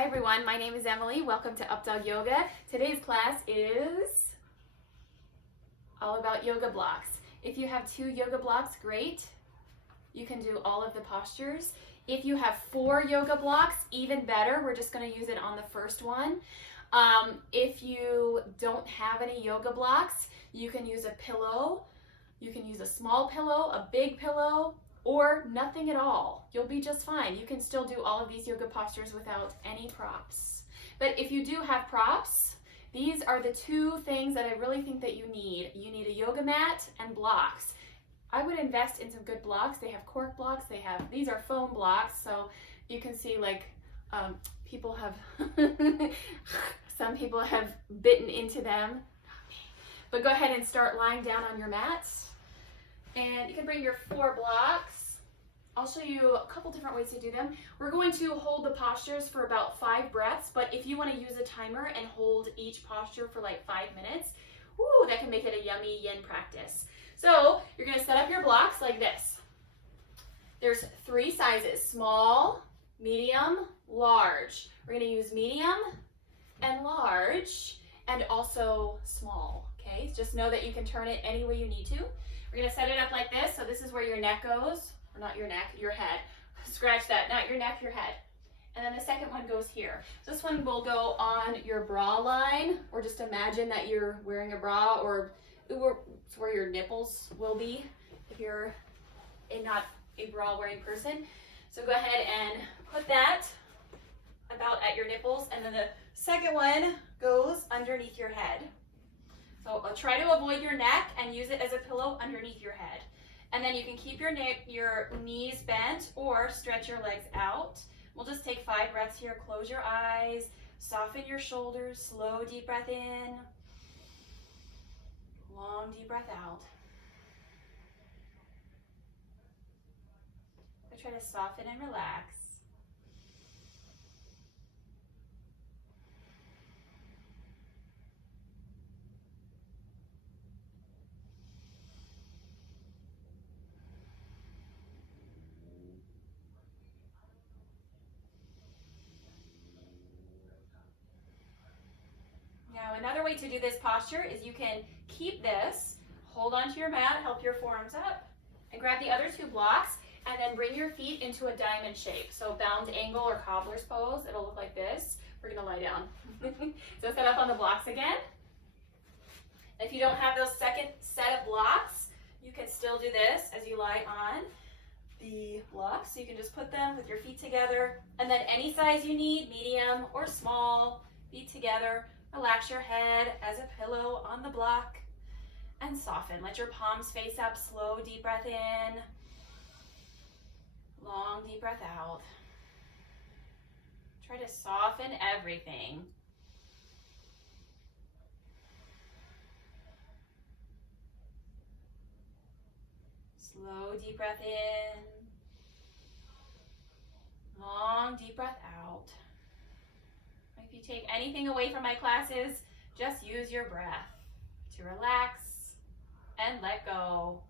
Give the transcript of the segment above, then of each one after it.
Hi everyone, my name is Emily. Welcome to Updawg-Yoga. Today's class is all about yoga blocks. If you have 2 yoga blocks, great. You can do all of the postures. If you have 4 yoga blocks, even better. We're just going to use it on the first one. If you don't have any yoga blocks, you can use a pillow. You can use a small pillow, a big pillow, or nothing at all. You'll be just fine. You can still do all of these yoga postures without any props. But if you do have props, these are the 2 things that I really think that you need. You need a yoga mat and blocks. I would invest in some good blocks. They have cork blocks. These are foam blocks, so you can see like people have, some people have bitten into them. But go ahead and start lying down on your mat. And you can bring your 4 blocks. I'll show you a couple different ways to do them. We're going to hold the postures for about 5 breaths, but if you want to use a timer and hold each posture for like 5 minutes, woo, that can make it a yummy yin practice. So you're going to set up your blocks like this. There's 3 sizes: small, medium, large. We're going to use medium and large and also small. Okay, just know that you can turn it any way you need to. We're going to set it up like this. So this is where your neck goes, or not your neck, your head. Scratch that, not your neck, your head. And then the second one goes here. This one will go on your bra line, or just imagine that you're wearing a bra, or it's where your nipples will be if you're not a bra wearing person. So go ahead and put that about at your nipples, and then the second one goes underneath your head. So try to avoid your neck and use it as a pillow underneath your head. And then you can keep your knees bent or stretch your legs out. We'll just take 5 breaths here. Close your eyes, soften your shoulders, slow deep breath in, long deep breath out. So try to soften and relax. Now, another way to do this posture is you can keep this, hold onto your mat, help your forearms up, and grab the other 2 blocks, and then bring your feet into a diamond shape. So bound angle or cobbler's pose, it'll look like this. We're gonna lie down. So set up on the blocks again. If you don't have those second set of blocks, you can still do this as you lie on the blocks. So you can just put them with your feet together, and then any size you need, medium or small, feet together. Relax your head as a pillow on the block and soften. Let your palms face up. Slow deep breath in. Long deep breath out. Try to soften everything. Slow deep breath in. Long deep breath out. If you take anything away from my classes, just use your breath to relax and let go.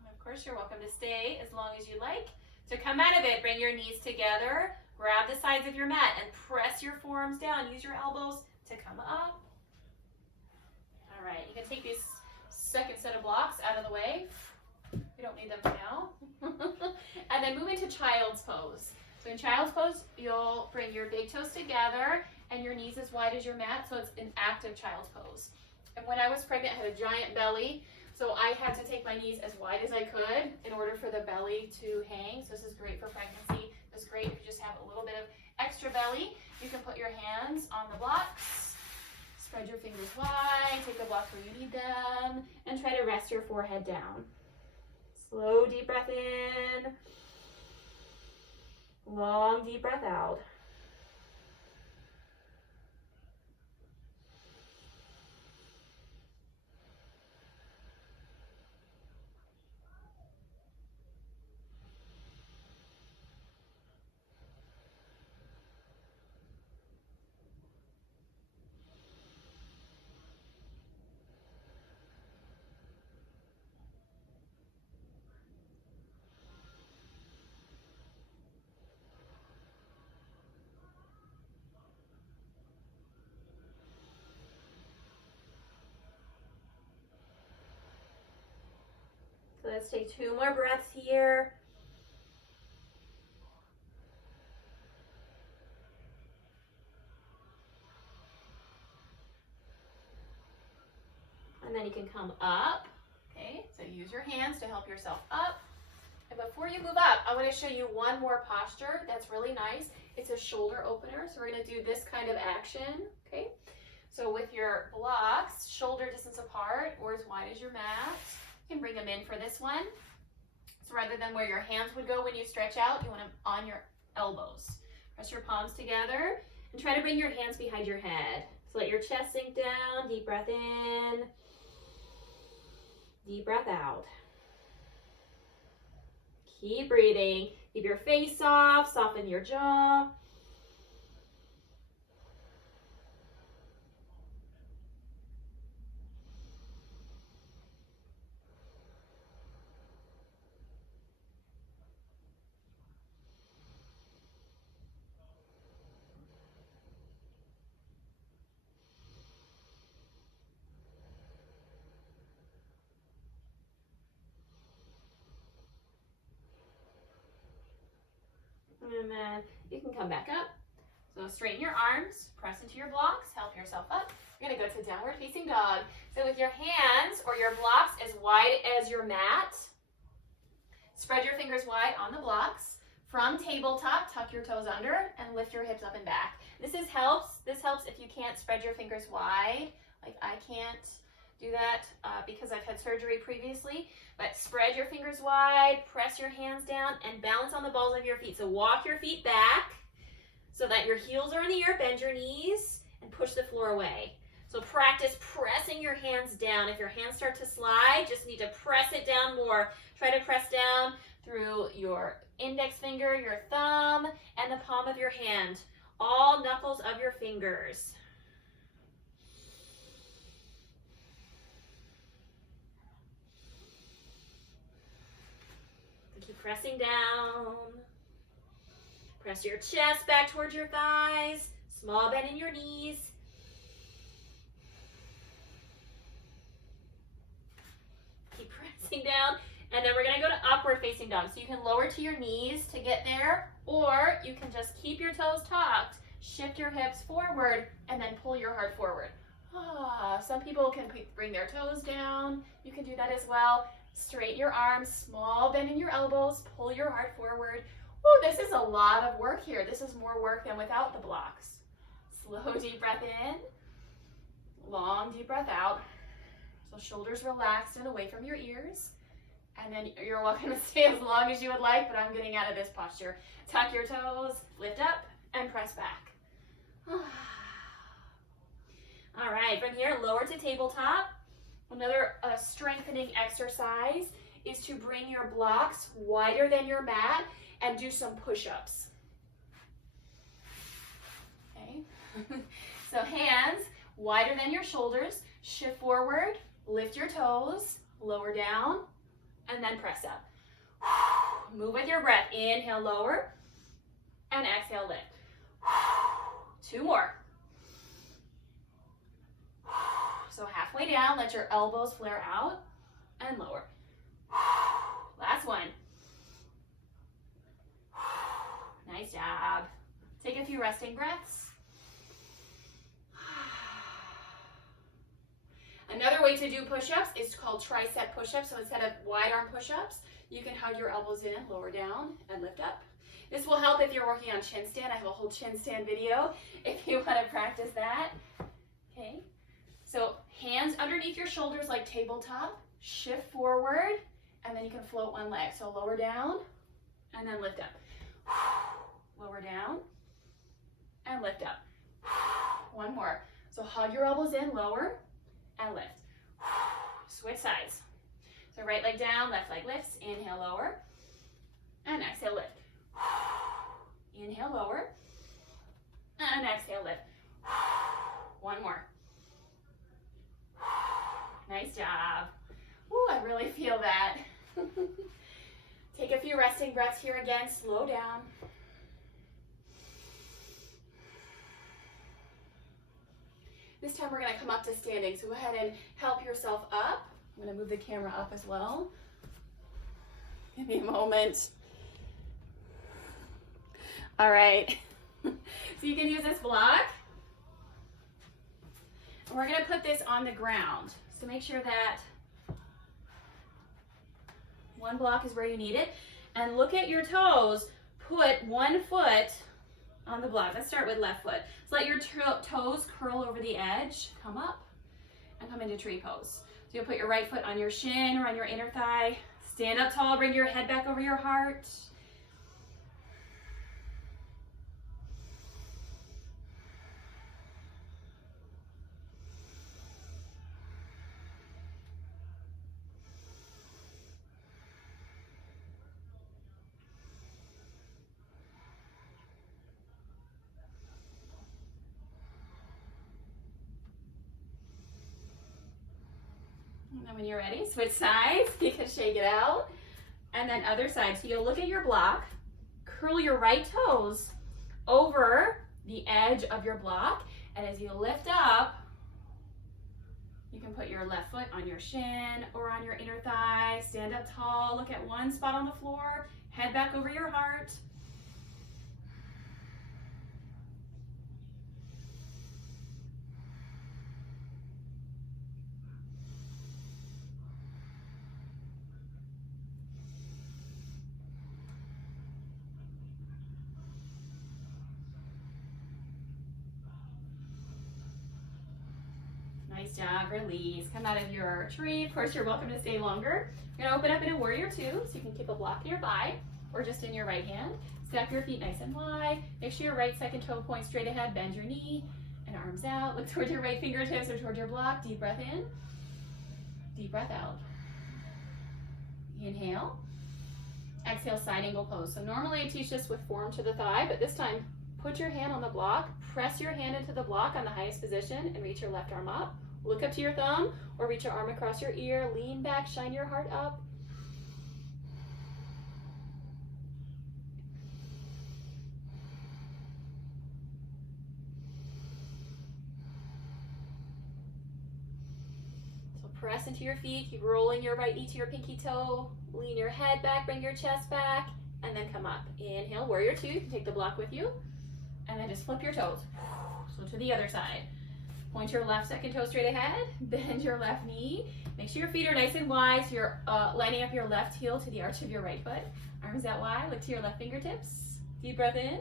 And of course, you're welcome to stay as long as you like. To come out of it, bring your knees together, grab the sides of your mat, and press your forearms down. Use your elbows to come up. All right, you can take these second set of blocks out of the way. We don't need them now. And then move into child's pose. So in child's pose, you'll bring your big toes together and your knees as wide as your mat, so it's an active child's pose. And when I was pregnant, I had a giant belly. So I had to take my knees as wide as I could in order for the belly to hang. So this is great for pregnancy. It's great if you just have a little bit of extra belly. You can put your hands on the blocks, spread your fingers wide, take the blocks where you need them, and try to rest your forehead down. Slow deep breath in, long deep breath out. Let's take 2 more breaths here. And then you can come up. Okay, so use your hands to help yourself up. And before you move up, I want to show you one more posture that's really nice. It's a shoulder opener. So we're going to do this kind of action. Okay, so with your blocks, shoulder distance apart or as wide as your mat, you can bring them in for this one. So rather than where your hands would go when you stretch out, you want them on your elbows. Press your palms together and try to bring your hands behind your head. So let your chest sink down. Deep breath in. Deep breath out. Keep breathing. Keep your face soft. Soften your jaw. And then you can come back up. So straighten your arms, press into your blocks, help yourself up. You're gonna go to downward facing dog. So with your hands or your blocks as wide as your mat, spread your fingers wide on the blocks. From tabletop, tuck your toes under and lift your hips up and back. This helps if you can't spread your fingers wide, like I can't do that because I've had surgery previously, but spread your fingers wide, press your hands down, and balance on the balls of your feet. So walk your feet back so that your heels are in the air, bend your knees, and push the floor away. So practice pressing your hands down. If your hands start to slide, just need to press it down more. Try to press down through your index finger, your thumb, and the palm of your hand. All knuckles of your fingers. Keep pressing down. Press your chest back towards your thighs. Small bend in your knees. Keep pressing down. And then we're going to go to upward facing dog. So you can lower to your knees to get there, or you can just keep your toes tucked, shift your hips forward, and then pull your heart forward. Some people can bring their toes down. You can do that as well. Straighten your arms, small bend in your elbows, pull your heart forward. Woo, this is a lot of work here. This is more work than without the blocks. Slow deep breath in, long deep breath out. So shoulders relaxed and away from your ears. And then you're welcome to stay as long as you would like, but I'm getting out of this posture. Tuck your toes, lift up, and press back. All right, from here, lower to tabletop. Another strengthening exercise is to bring your blocks wider than your mat and do some push-ups. Okay, so hands wider than your shoulders, shift forward, lift your toes, lower down, and then press up. Move with your breath. Inhale, lower, and exhale, lift. 2 more. So halfway down, let your elbows flare out and lower. Last one. Nice job. Take a few resting breaths. Another way to do push-ups is called tricep push-ups. So instead of wide arm push-ups, you can hug your elbows in, lower down, and lift up. This will help if you're working on chin stand. I have a whole chin stand video if you want to practice that. Okay. So hands underneath your shoulders like tabletop, shift forward, and then you can float one leg. So lower down, and then lift up. Lower down, and lift up. One more. So hug your elbows in, lower, and lift. Switch sides. So right leg down, left leg lifts. Inhale, lower, and exhale, lift. Inhale, lower, and exhale, lift. One more. Nice job. Ooh, I really feel that. Take a few resting breaths here again. Slow down. This time we're going to come up to standing. So go ahead and help yourself up. I'm going to move the camera up as well. Give me a moment. All right. So you can use this block. And we're gonna put this on the ground. So make sure that one block is where you need it. And look at your toes. Put one foot on the block. Let's start with left foot. So let your toes curl over the edge. Come up and come into tree pose. So you'll put your right foot on your shin or on your inner thigh. Stand up tall, bring your head back over your heart. And then when you're ready, switch sides. You can shake it out. And then other side. So you'll look at your block, curl your right toes over the edge of your block. And as you lift up, you can put your left foot on your shin or on your inner thigh. Stand up tall, look at one spot on the floor, head back over your heart. Nice job, release. Come out of your tree. Of course, you're welcome to stay longer. You're gonna open up in a warrior two, so you can keep a block nearby or just in your right hand. Stack your feet nice and wide. Make sure your right second toe points straight ahead. Bend your knee and arms out. Look towards your right fingertips or towards your block. Deep breath in, deep breath out. Inhale. Exhale, side angle pose. So normally I teach this with form to the thigh, but this time put your hand on the block, press your hand into the block on the highest position and reach your left arm up. Look up to your thumb or reach your arm across your ear. Lean back, shine your heart up. So press into your feet, keep rolling your right knee to your pinky toe. Lean your head back, bring your chest back, and then come up. Inhale, warrior two. You can take the block with you. And then just flip your toes. So to the other side. Point your left second toe straight ahead. Bend your left knee. Make sure your feet are nice and wide so you're lining up your left heel to the arch of your right foot. Arms out wide. Look to your left fingertips. Deep breath in.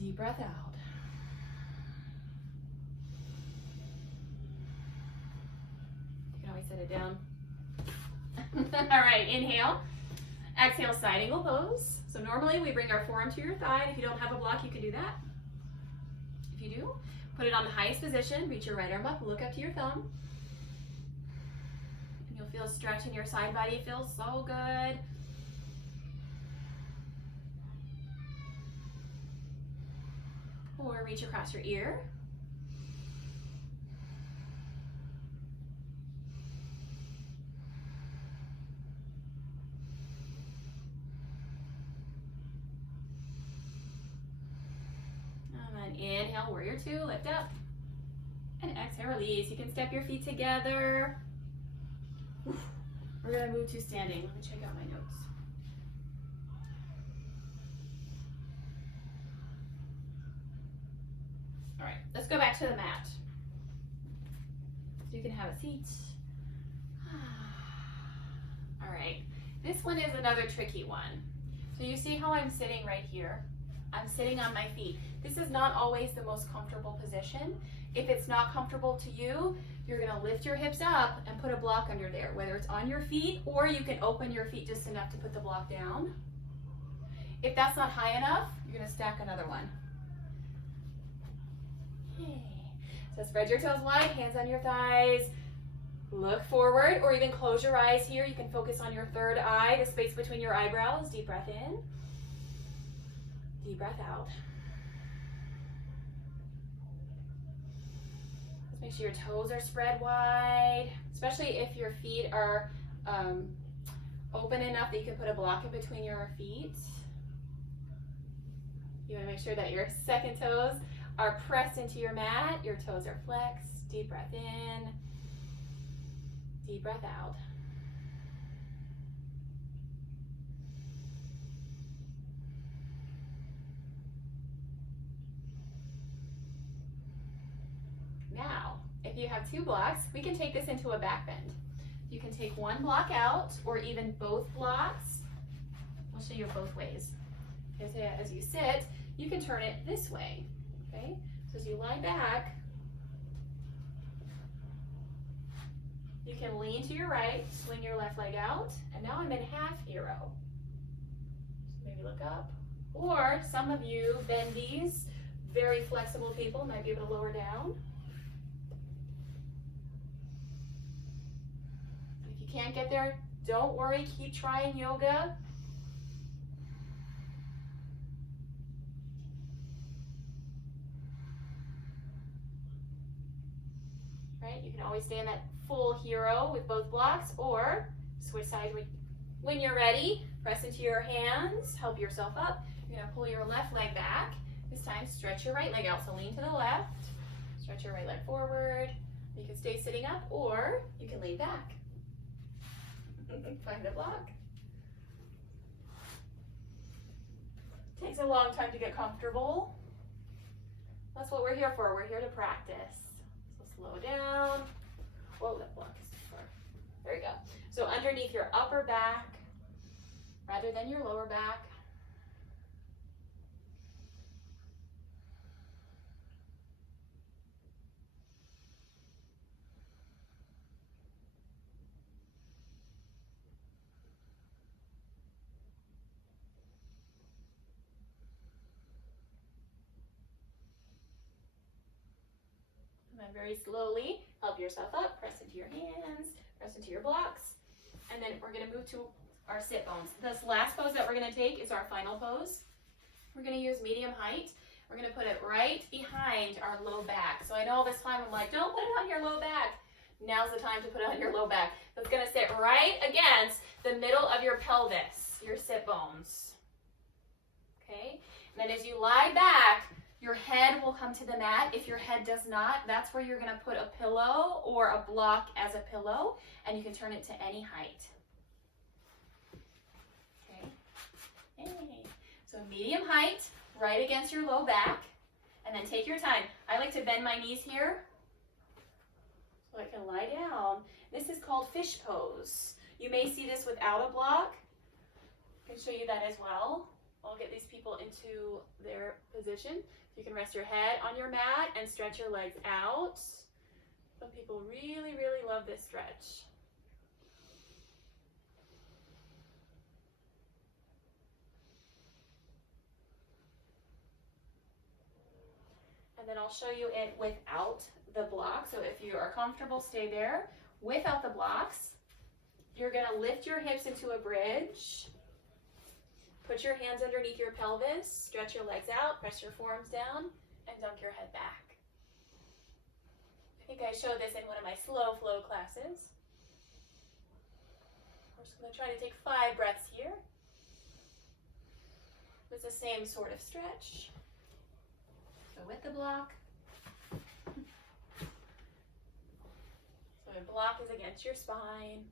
Deep breath out. You can always set it down. All right, inhale. Exhale, side angle pose. So normally we bring our forearm to your thigh. If you don't have a block, you can do that. If you do, put it on the highest position. Reach your right arm up, look up to your thumb. And you'll feel a stretch in your side body. It feels so good. Or reach across your ear. Inhale, warrior two, lift up. And exhale, release. You can step your feet together. We're gonna move to standing. Let me check out my notes. All right, let's go back to the mat. So you can have a seat. All right, this one is another tricky one. So you see how I'm sitting right here? I'm sitting on my feet. This is not always the most comfortable position. If it's not comfortable to you, you're gonna lift your hips up and put a block under there, whether it's on your feet or you can open your feet just enough to put the block down. If that's not high enough, you're gonna stack another one. Okay. So spread your toes wide, hands on your thighs. Look forward or even close your eyes here. You can focus on your third eye, the space between your eyebrows. Deep breath in. Deep breath out. Just make sure your toes are spread wide, especially if your feet are open enough that you can put a block in between your feet. You want to make sure that your second toes are pressed into your mat. Your toes are flexed. Deep breath in. Deep breath out. if you have 2 blocks, we can take this into a back bend. You can take one block out or even both blocks. I'll show you both ways. Okay, so as you sit, you can turn it this way. Okay, so as you lie back, you can lean to your right, swing your left leg out, and now I'm in half hero. So maybe look up. Or some of you bendies, very flexible people might be able to lower down. If you can't get there, don't worry, keep trying yoga. Right, you can always stay in that full hero with both blocks, or switch sides when you're ready. Press into your hands, help yourself up. You're gonna pull your left leg back. This time, stretch your right leg out, so lean to the left. Stretch your right leg forward. You can stay sitting up, or you can lean back. Find a block. Takes a long time to get comfortable. That's what we're here for. We're here to practice. So slow down. Whoa, that block is too far. There you go. So underneath your upper back, rather than your lower back. And then very slowly help yourself up, press into your hands, press into your blocks, and then we're going to move to our sit bones. This last pose that we're going to take is our final pose. We're going to use medium height. We're going to put it right behind our low back. So I know this time I'm like, don't put it on your low back. Now's the time to put it on your low back. So it's going to sit right against the middle of your pelvis, your sit bones. Okay? And then as you lie back, your head will come to the mat. If your head does not, that's where you're going to put a pillow or a block as a pillow, and you can turn it to any height. Okay. Hey. So medium height, right against your low back, and then take your time. I like to bend my knees here so I can lie down. This is called fish pose. You may see this without a block. I can show you that as well. I'll get these people into their position. You can rest your head on your mat and stretch your legs out. Some people really, really love this stretch. And then I'll show you it without the block. So if you are comfortable, stay there. Without the blocks, you're going to lift your hips into a bridge. Put your hands underneath your pelvis, stretch your legs out, press your forearms down, and dunk your head back. I think I showed this in one of my slow flow classes. We're just going to try to take 5 breaths here. It's the same sort of stretch. So with the block. So the block is against your spine.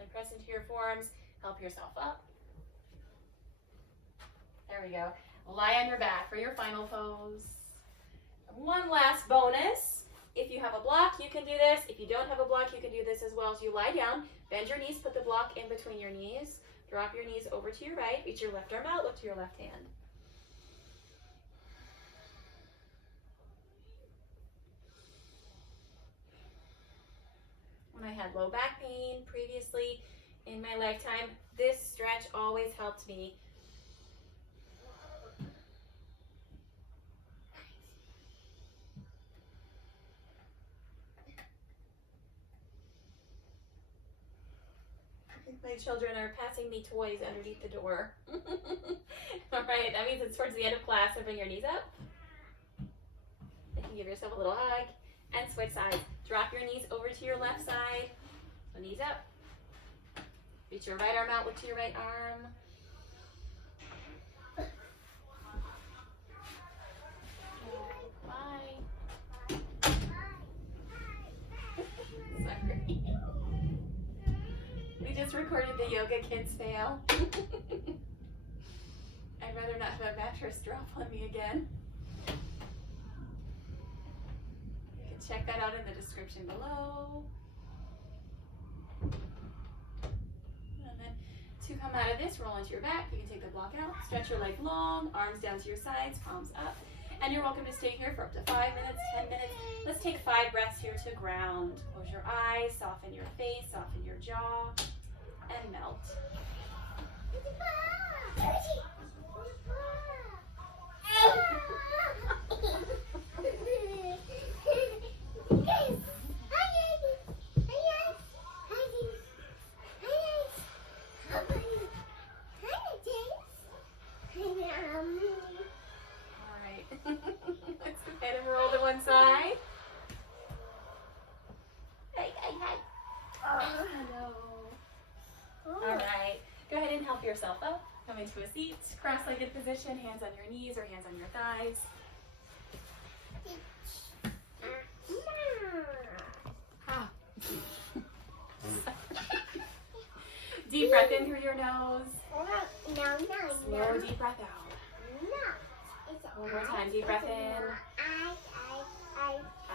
And press into your forearms, help yourself up. There we go. Lie on your back for your final pose. And one last bonus. If you have a block, you can do this. If you don't have a block, you can do this as well. As you lie down, bend your knees, put the block in between your knees. Drop your knees over to your right, reach your left arm out, look to your left hand. When I had low back pain previously in my lifetime, this stretch always helped me. My children are passing me toys underneath the door. All right, that means it's towards the end of class, so bring your knees up. You can give yourself a little hug and switch sides. Drop your knees over to your left side. So knees up. Reach your right arm out, look to your right arm. just recorded the yoga kids fail. I'd rather not have a mattress drop on me again. You can check that out in the description below. And then to come out of this, roll into your back. You can take the block out, stretch your leg long, arms down to your sides, palms up. And you're welcome to stay here for up to 5 minutes, 10 minutes. Let's take 5 breaths here to ground. Close your eyes, soften your face, soften your jaw, and melt. Let's go ahead and roll to one side. Hey. Hello. All right. Go ahead and help yourself up. Come into a seat, cross-legged position, hands on your knees or hands on your thighs. Deep breath in through your nose. Slow deep breath out. One more time, deep breath in.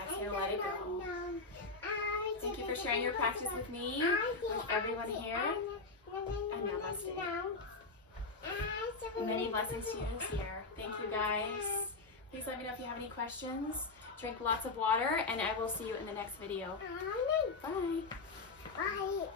Exhale, let it go. Thank you for sharing your practice with me, with everyone here, and namaste. Many blessings to you here. Thank you guys. Please let me know if you have any questions. Drink lots of water, and I will see you in the next video. Bye.